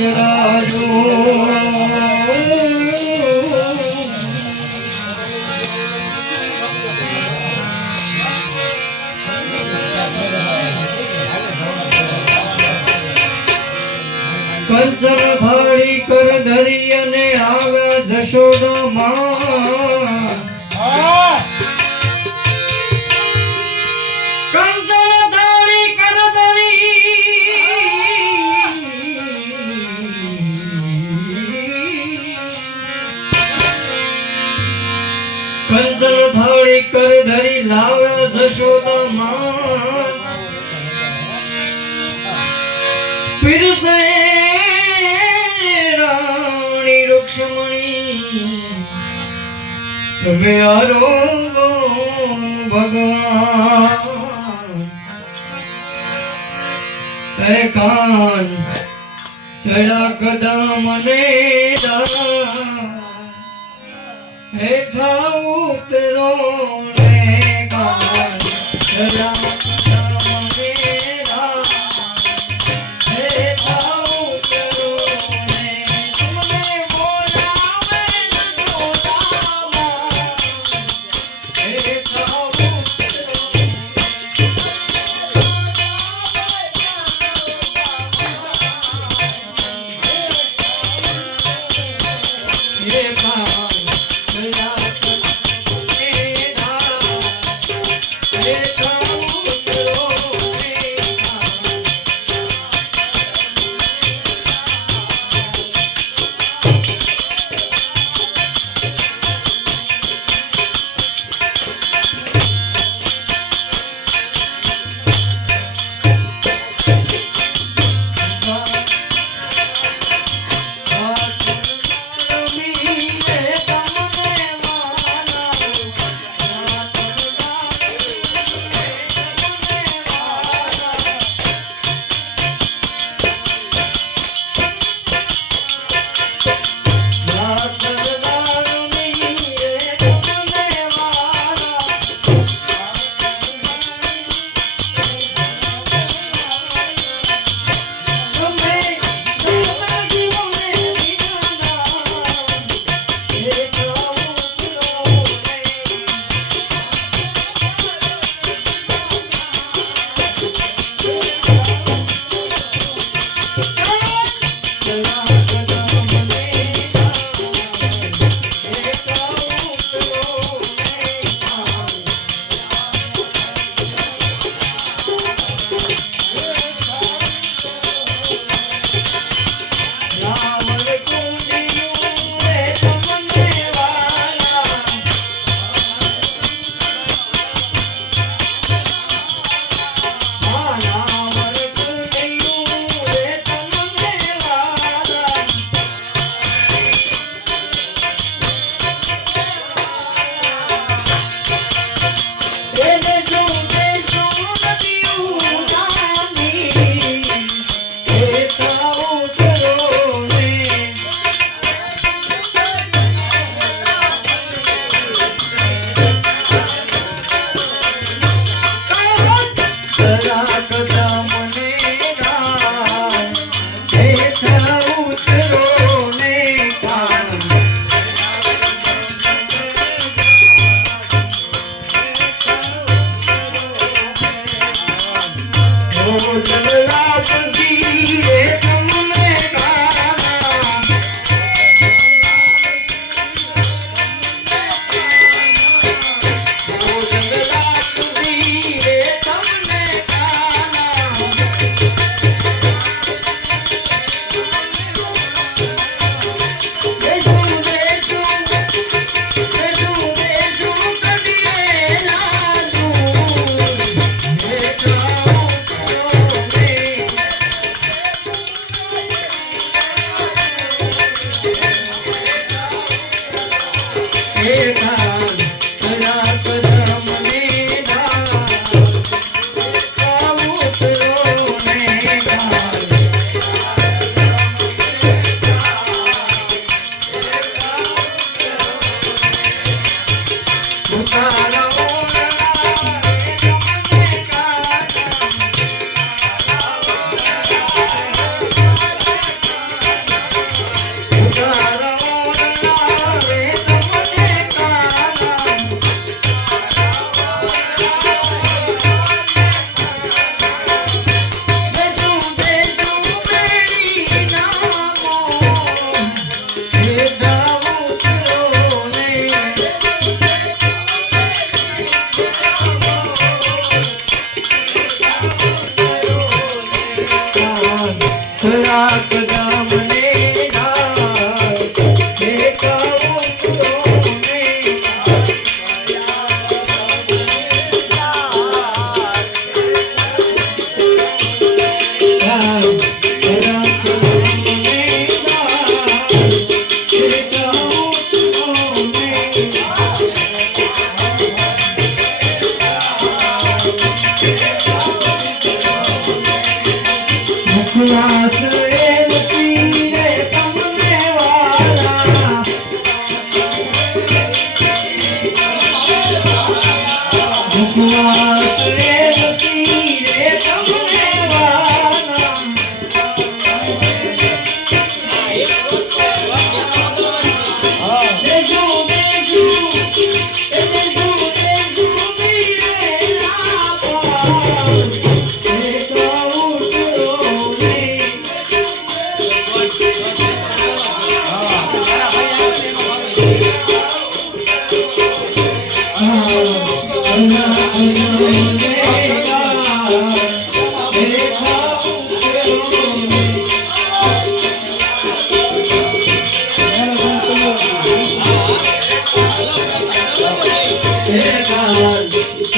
Shira. રાણી રૂક્ષ્મણી. તમે આરોગો ભગવાન. તે કાન ચડા કદમ ને હેઠા ઉતરો Hey, hey, hey.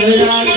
Yeah.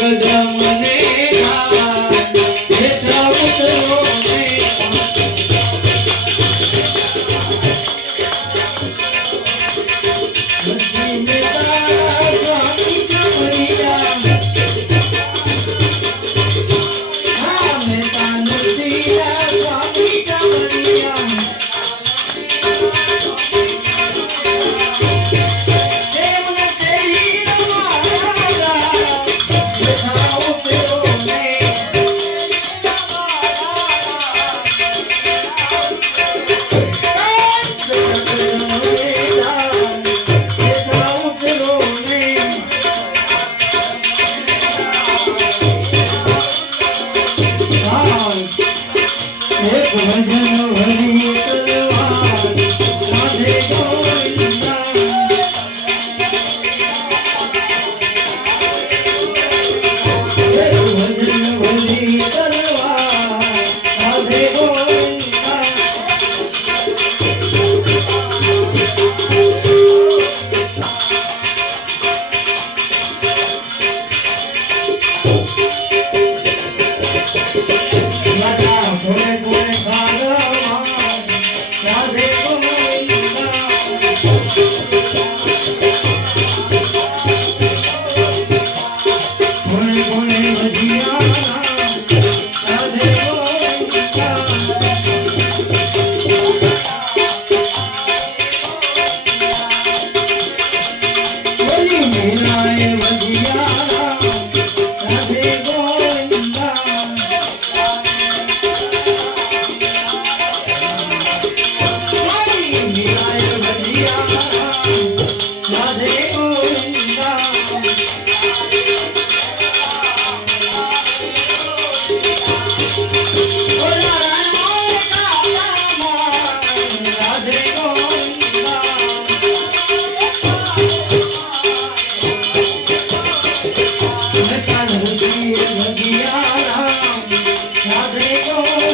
amor.